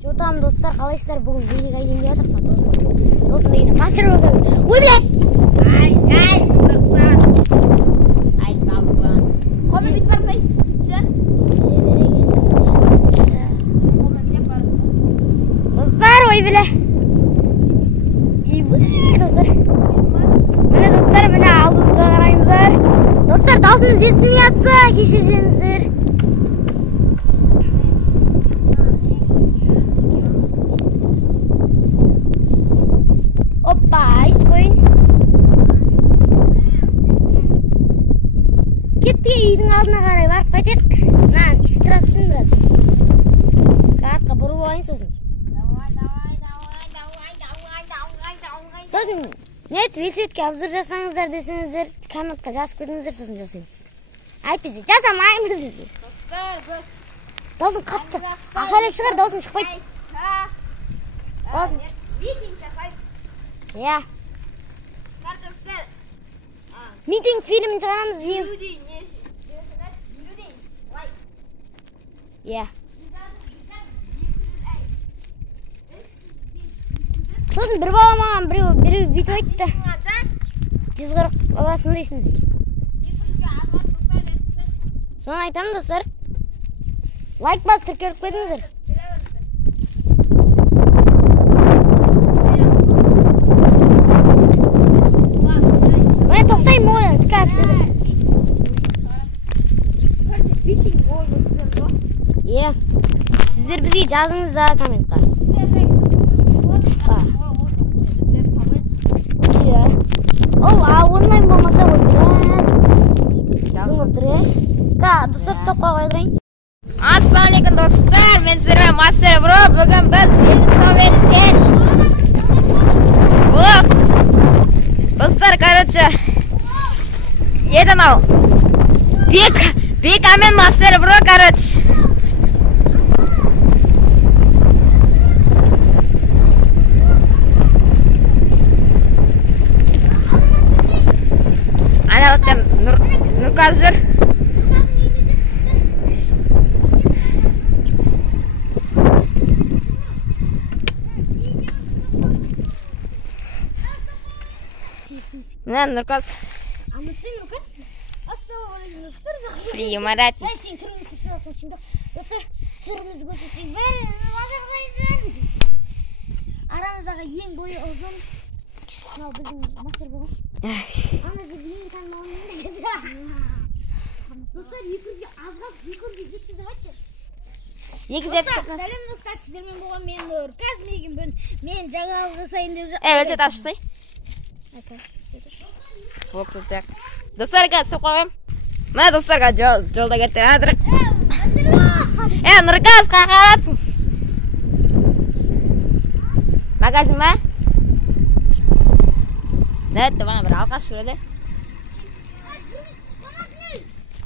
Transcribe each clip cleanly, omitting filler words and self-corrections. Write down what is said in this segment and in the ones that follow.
Жотам достар, қалайсыздар? Бүгін видеоға келіп жатырмыз да досым дейді. Мастер болдыңыз. Ой біле. Ай, тоқтат. Ай, балуан. Қоны бит барсай. Ша? Достар, ой біле. Достар. Міне достар, міне алдымызға қарайыңыздар. Достар, даусымыз естілмей жатса, кешіріңіздер. Опа, ист қойын. Кетпей үйдің алдына қарай барып қайтайық. Мына истірапсың біраз. Артқа бұрып алайын сосын. Сосын, велосипедке обзор жасаңыздар десеңіздер, комментқа жазып кетіңіздер, сосын жасаймыз. Айтпесе, жасамаймыз десе. Даусың қатты. Ақырып шығар, даусың шықпайды. Иә. Митинг фильмін шығарамыз дейм. Иә. Сосын бір бала маған біреу бүйтіп айтты. 140 баласын дейсің. Соны айтамын достар. Лайк бас тіркеліп кетіңіздер. Мен тоқтаймын оған, тіке атсызды. Е, сіздер бізге жазыңызда комментқа. Онлайн болмаса ой, жазың отыр, достар, стопқа қойдырайын. Ассалаумалейкум достар, мен сіздермен Мастер Бро. Бүгін біз Елисаветпен влог. Достар, короче, еді анау Бека мен Мастер Бро, короче. Ана оттан Нұрказ жүр. Мына Нұрказ. Ама сен Нұрказ? Ассалаумалейкум достар. Приемаратис. Сен түріңді түсіп отын şimdi. Достар, түрімізді көрсетейік. Бәрі мазар қойсын. Арамыздағы ең бойы ұзын. Мынау біздің Мастер болған. Анызды ең танымалының деді. Достар, 200-ге азғап, 200-ге жеткізіп айтшы. Сәлем достар, сіздермен болған мен Нұрказ. Мен жаңалық жасайын деп жатыр. Evet, açtı. Blok tutacak. Dostlar sıp koyayım. Ne dostlar yolda getir hadi. Nurkaz kakaratsın. Magazin mi? Evet de bana bir alkaş şurada.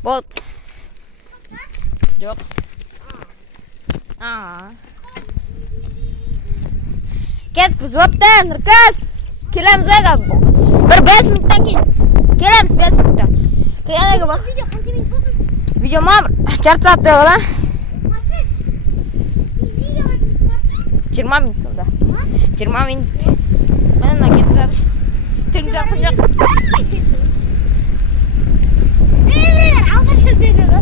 Bol. Yok. Gel kız vapta Nurkaz. Kelamiz aga. Bir 5 minutdan keyin. Kelamiz 5 minutda. Kelamiz bak. Video qancha minut bo'ldi? Video ma 4 soat bo'ldi. 20 minut bo'ldi. 20 minut. Mana ketdi. Tinjaq. Ağzına çizdi dedi.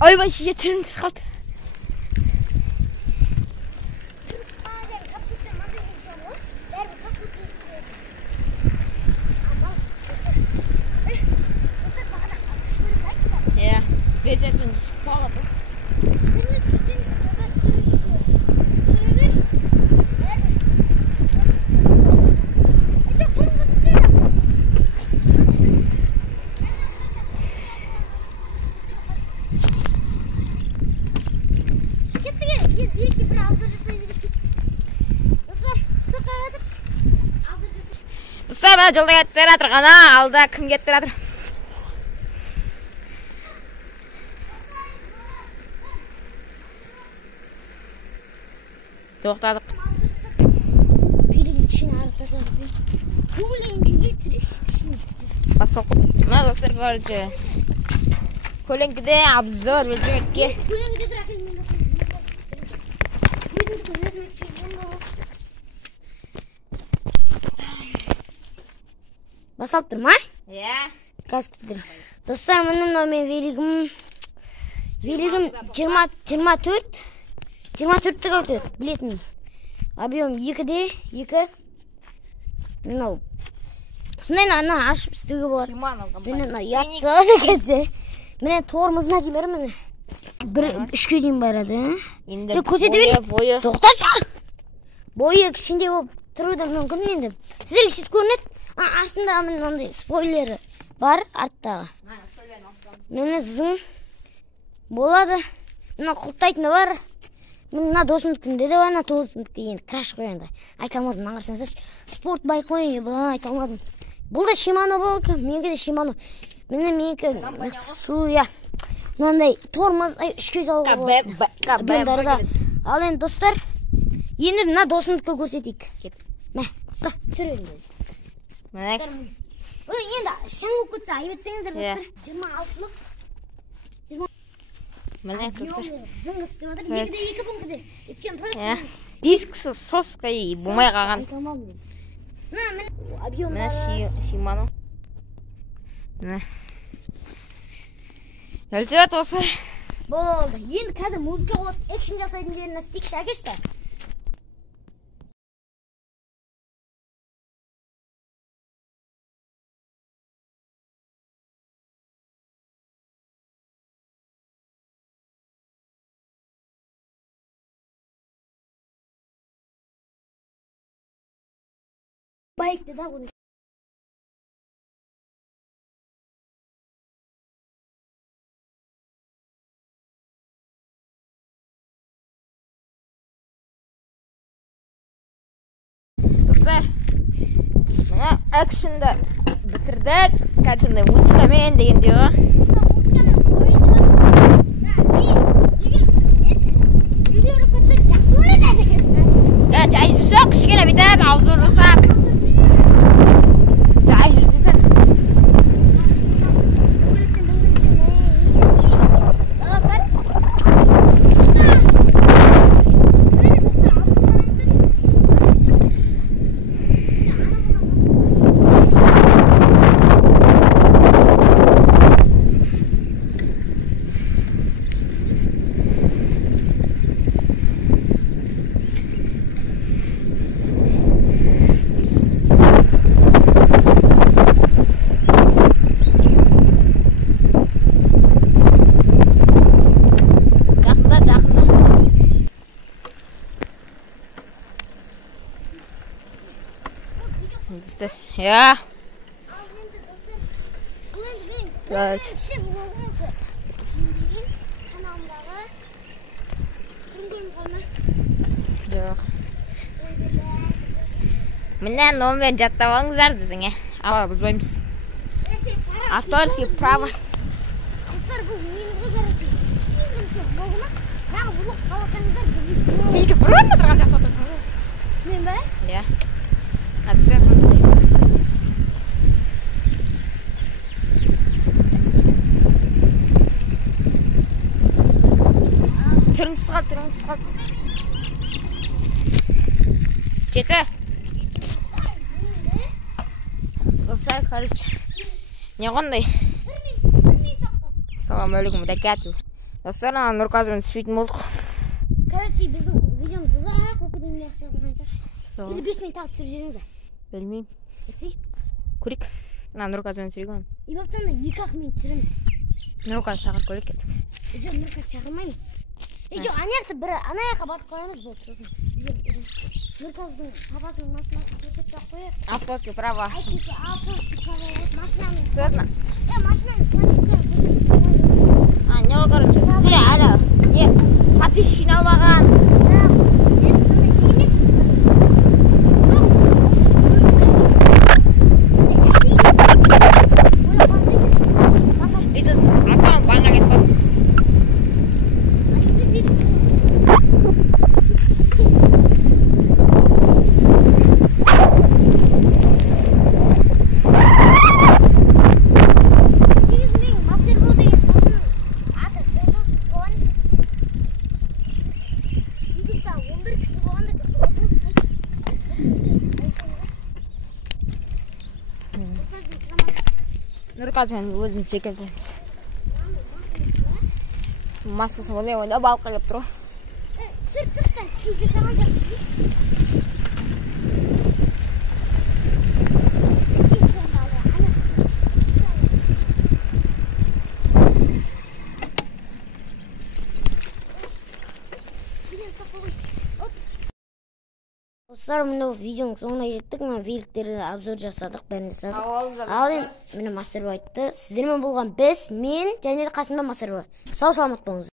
Ay bak şişe tırını çıkart. Ya, becerdim çıkardı. Dostlar, bana jolda ketib жатыр ғана, алда кім кетіп жатыр? To'xtadik. Piring kishini соқып. Мына достар, короче. Көлеңкеде обзор белжемекке. Көлеңкеде тұр әкел мен. Басалып тұр ма? Иә. Қазір. Достар, мына мен велигім 24 24 білетін. Объем 2-де 2. Мынау. Сондай ана ашып істеуге болады. Shimano компания. Мені ятса кетсе. Мені тормозына дейін бәрі мені. 3-ке дейін барады. Енді бойы. Тоқташы. Бойы кішінде болып тұруды мүмкін енді. Сіздерге сөйтіп көрінеді. Астында мынандай спойлері бар арттағы. Мені зың болады. Мына құлттайтыны бар. Мына досымдікінде де бар, мына досымдікте енді краш қойғанда. Айта алмадым, аңғарсаңыздаршы. Спорт байк қой, айта алмадым. Бұл да Shimano болды, менікі де Shimano. Менікі суя. Мынандай тормоз 3-ке залуға болады. Ал енді достар, енді мына досымдікке көрсетейік. Мә, ұста, түсірелім. Бұл енді шаң болып кетсе айбеттеңіздер достар. 26-лық. Міне достар. Зыңғып істемадыр. 2-де 2 пунктіде. Өткен просто. Дискісі сосқай болмай қалған. Міне Shimano. Міне. Әлсебет осы. Болды. Енді қазір музыка қосып, экшн жасайтын жеріне істейікші әкешті. Байкты да bunu. Достар, мына экшнді бітірдік. Кәдімгідей музыкамен дегенде ғой. Жай жүрсек, кішкене бүйтіп аузы ұрсақ. Жай жүрсін. Ja. Evet. Жоқ. Міне номер жаттап алыңыздар десең, ала бұзбаймыз. Авторский право. Екі бұрын отырған жақта отырсың. Мен бе? Ja. Центр. Түріңіз қал. Жеті. Достар, короче. Не қондай? Салам алейкум, дәкәту. Достар, Нұрказбен түспейтін болдық. Короче, біздің видеомыз ұзақ оқыдың жақсы отырған. Или 5 минут тағы түсір жеріңіз. Білмейм. Әйтсей? Көрек. Нұрказбен түсірген. Ибаптан да 2-ақ минут түсіреміз. Нұрқаз шақыр көрек. Жоқ, Нұрқаз шақырмаймыз. Жоқ, ана жаққа барып қоямыз болды сосын. Нұрқаздың папасының машинасын көрсетіп қойып. Авторский право. Айтысы авторский право машинамен. Сөзна. Машинамен. Не короче. Әлі. Не, подписчик жиналмаған. қазір мен өзіміз жеке келтіреміз. Маскасын олай ойда балық келіп тұр. Түсіріп тұрсыздар, күйге саған жақсы дейсіз. Достар, міне видеоның соңына жеттік. Мына великтерді обзор жасадық, бәрін жасадық. Ал енді міне Мастербай айтты. Сіздермен болған біз, мен және де қасымда Мастербай. Сау саламат болыңыз.